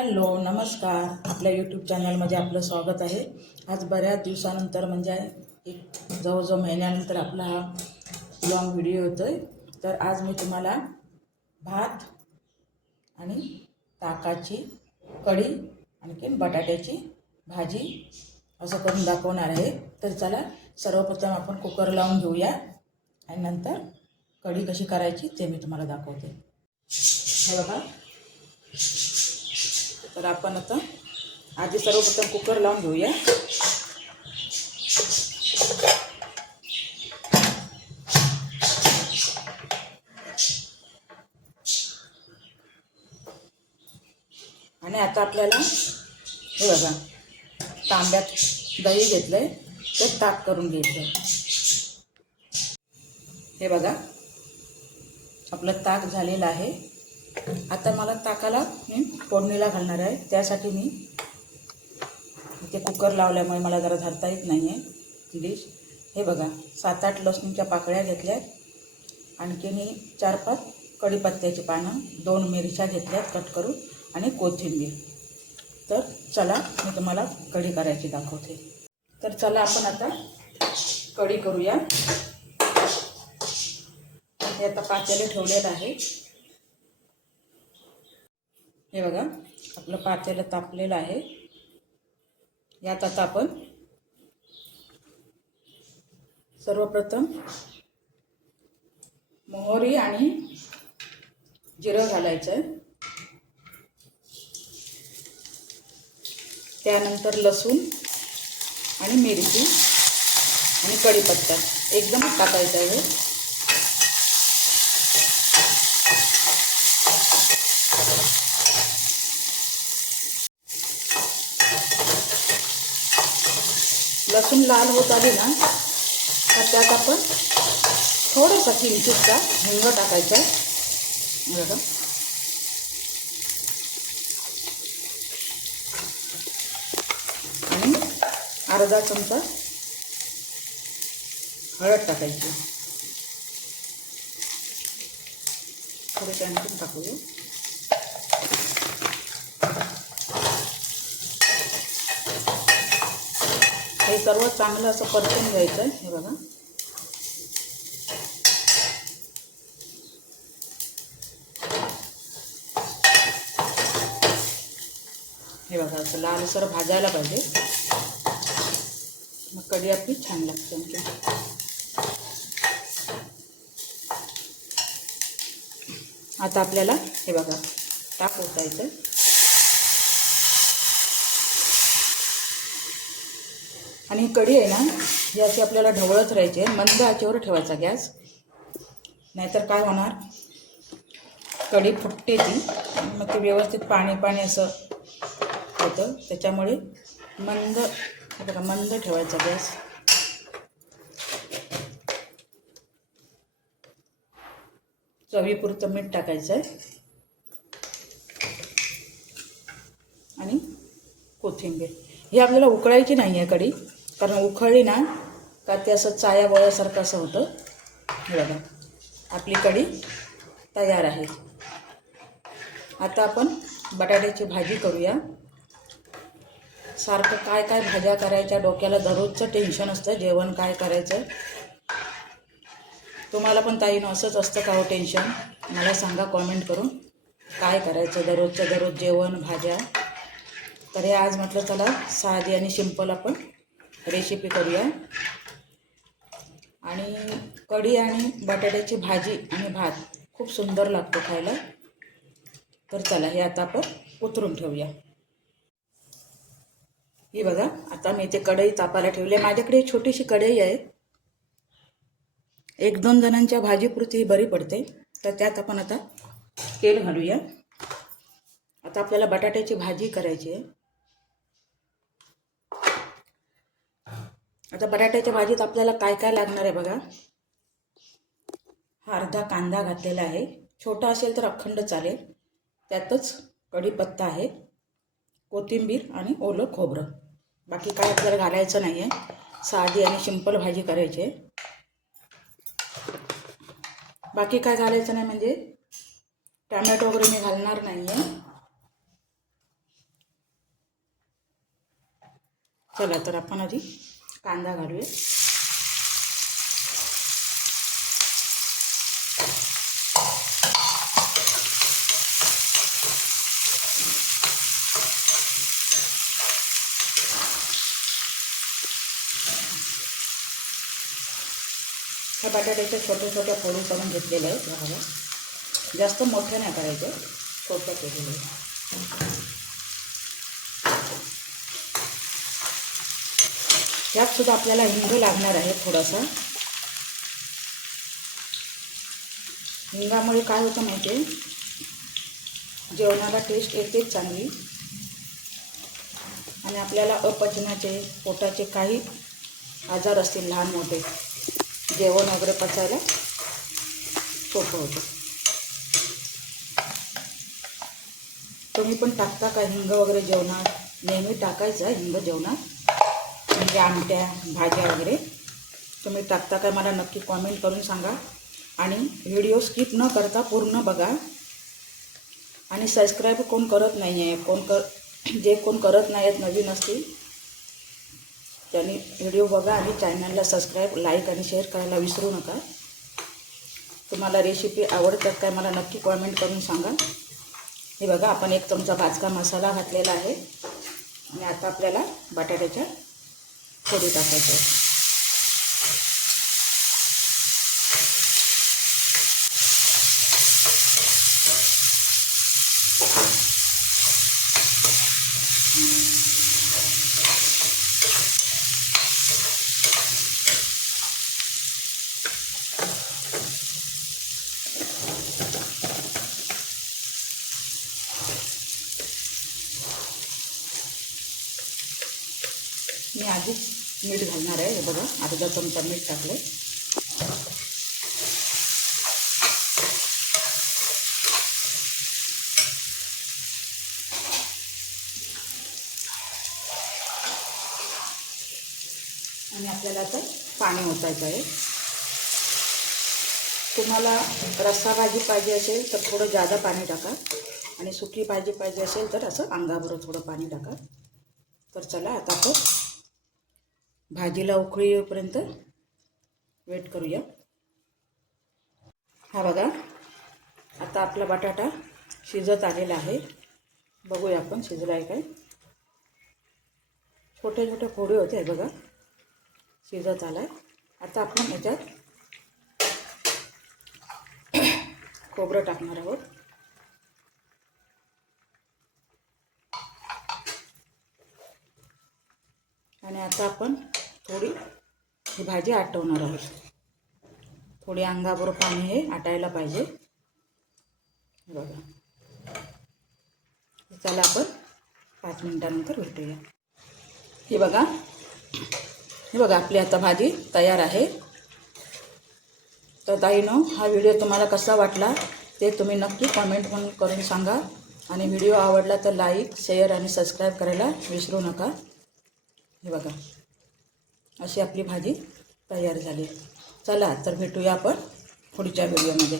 Hello नमस्कार. आपल्या YouTube चॅनलमध्ये आपलं स्वागत आहे. आज बऱ्याच दिवसानंतर म्हणजे एक जवळजवळ महिन्यानंतर आपला हा लॉंग व्हिडिओ होतो आहे तर आज मी तुम्हाला भात आणि ताकाची कढी आणखीन बटाट्याची भाजी असं करून दाखवणार आहे. तर चला सर्वप्रथम आपण कुकर लावून घेऊया आणि नंतर कढी कशी करायची ते मी तुम्हाला दाखवते. हे बघा. तर आपण आता आधी सर्वप्रथम कुकर लावून घेऊया. आणि आता आपल्याला हे बघा तांब्यात दही घेतलंय ते ताक करून घ्यायचं हे बघा आपलं ताक झालेलं आहे. आता मला ताकाला मी फोडणीला घालणार आहे. त्यासाठी मी इथे कुकर लावल्यामुळे मला जरा धरता येत नाही आहे डिश हे बघा सात आठ लसणीच्या पाकळ्या घेतल्यात. आणखीन ही चार पाच कढीपत्त्याची पानं दोन मिरच्या घेतल्यात कट करून आणि कोथिंबीर. तर चला मी तुम्हाला कढी करायची दाखवते. तर चला आपण आता कढी करूया. हे आता पातेले ठेवलेलं आहे हे बघा आपलं पातेलं तापलेलं आहे. यात आता आपण सर्वप्रथम मोहरी आणि जिरं घालायचं आहे. त्यानंतर लसूण आणि मिरची आणि कढीपत्ता. एकदमच टाकायचं आहे. लसूण लाल होत आली ना तर त्यात आपण थोडंसं किंचितचा हिंग टाकायचा आहे. बघा. आणि अर्धा चमचा हळद टाकायची. थोडे आणखीन टाकूया. हे सर्व चांगलं असं परतून घ्यायचं आहे. हे बघा. हे बघा असं लालसर भाजायला पाहिजे. मग कढी आपली छान लागते आमची आता आपल्याला हे बघा ताक ओतायचं आणि ही कढी आहे ना ही अशी आपल्याला ढवळत राहायची आहे. मंद आचेवर ठेवायचा गॅस. नाहीतर काय होणार? कढी फुटते ती. मग ते व्यवस्थित पाणी पाणी असं होतं. त्याच्यामुळे मंद बघा मंद ठेवायचा गॅस. चवीपुरतं मीठ टाकायचं आहे. आणि कोथिंबीर. ही आपल्याला उकळायची नाही आहे कढी. कारण उखळली ना का ते असं चाया बोळ्यासारखं असं होतं. हे बघा आपली कढी तयार आहे. आता आपण बटाट्याची भाजी करूया. सारखं काय काय भाज्या करायच्या डोक्याला दररोजचं टेन्शन असतं जेवण काय करायचं तुम्हाला पण ताईनं असंच असतं का हो टेन्शन मला सांगा कॉमेंट करून. काय करायचं दररोजचं दररोज जेवण भाज्या? तर हे आज म्हटलं चला साधी आणि सिंपल आपण रेसिपी करूया. आणि कढी आणि बटाट्याची भाजी आणि भात खूप सुंदर लागतो खायला. तर चला हे आता आपण उतरून ठेवूया. ही बघा आता मी इथे कढई तापायला ठेवली आहे. माझ्याकडे छोटीशी कढई आहे. एक दोन जणांच्या भाजीपुरती ही बरी पडते. तर त्यात आपण आता तेल घालूया. आता आपल्याला बटाट्याची भाजी करायची आहे. आता बटाट्याच्या भाजीत आपल्याला काय काय लागणार आहे बघा? हा अर्धा कांदा घातलेला आहे. छोटा असेल तर अखंड चालेल. त्यातच कढीपत्ता आहे कोथिंबीर आणि ओलं खोबरं. बाकी काय आपल्याला घालायचं नाही आहे साधी आणि सिंपल भाजी करायची आहे. बाकी काय घालायचं नाही म्हणजे? टॅमॅटो वगैरे मी घालणार नाही आहे चला तर आपण आधी कांदा घालूया ह्या बटाट्याच्या छोट्या छोट्या फोडी करून घेतलेल्या आहेत ह्या बघा जास्त मोठ्या नाही करायच्या छोट्या केलेल्या आहेत यात सुद्धा आपल्याला हिंग लागणार आहे थोडासा. हिंगामुळे काय होतं माहिती आहे जेवणाला टेस्ट येतेच चांगली. आणि आपल्याला अपचनाचे पोटाचे काही आजार असतील लहान मोठे जेवण वगैरे पचायला सोपं होतं. तुम्ही पण टाकता का हिंग वगैरे जेवणात? नेहमी टाकायचं हिंग जेवणात? म्हणजे आमट्या भाज्या वगैरे. तुम्ही टाकता काय मला नक्की कॉमेंट करून सांगा. आणि व्हिडिओ स्किप न करता पूर्ण बघा. आणि सबस्क्राईब कोण करत नाही आहे कोण कर जे कोण करत नाही आहेत नवीन असतील त्यांनी व्हिडिओ बघा आणि चॅनलला सबस्क्राईब लाईक आणि शेअर करायला विसरू नका. तुम्हाला रेसिपी आवडतात काय मला नक्की कॉमेंट करून सांगा. हे बघा आपण एक चमचा भाजका मसाला घातलेला आहे. आणि आता आपल्याला बटाट्याच्या फोडी टाकायच्या आहेत. मी आधीच मीठ घालणार आहे हे बघा. अर्धा चमचा मीठ टाकलं आणि आपल्याला आता पाणी ओतायचं आहे. तुम्हाला रस्सा भाजी पाहिजे असेल तर थोडं जादा पाणी टाका. आणि सुकी भाजी पाहिजे असेल तर असं अंगाबरोबर थोडं पाणी टाका. तर चला आता आपण भाजीला उकळी येईपर्यंत वेट करूया. हा बघा आता आपला बटाटा शिजत आलेला आहे. बघूया आपण शिजला आहे काय. छोटे छोटे फोडी होते आहे बघा. शिजत आला आहे आता आपण याच्यात खोबरं टाकणार आहोत. आणि आता आपण थोडी ही भाजी आटवणार आहोत. थोडी अंगाबरोबर पाणी हे आटायला पाहिजे. बघा. चला आपण पाच मिनिटानंतर भेटूया हे बघा. हे बघा आपली आता भाजी तयार आहे. तर ताईनं हा व्हिडिओ तुम्हाला कसा वाटला ते तुम्ही नक्की कमेंट म्हणून करून सांगा. आणि व्हिडिओ आवडला तर लाईक शेअर आणि सबस्क्राईब करायला विसरू नका. हे बघा. अशी आपली भाजी तयार झाली. चला तर भेटूया आपण पुढच्या व्हिडिओमध्ये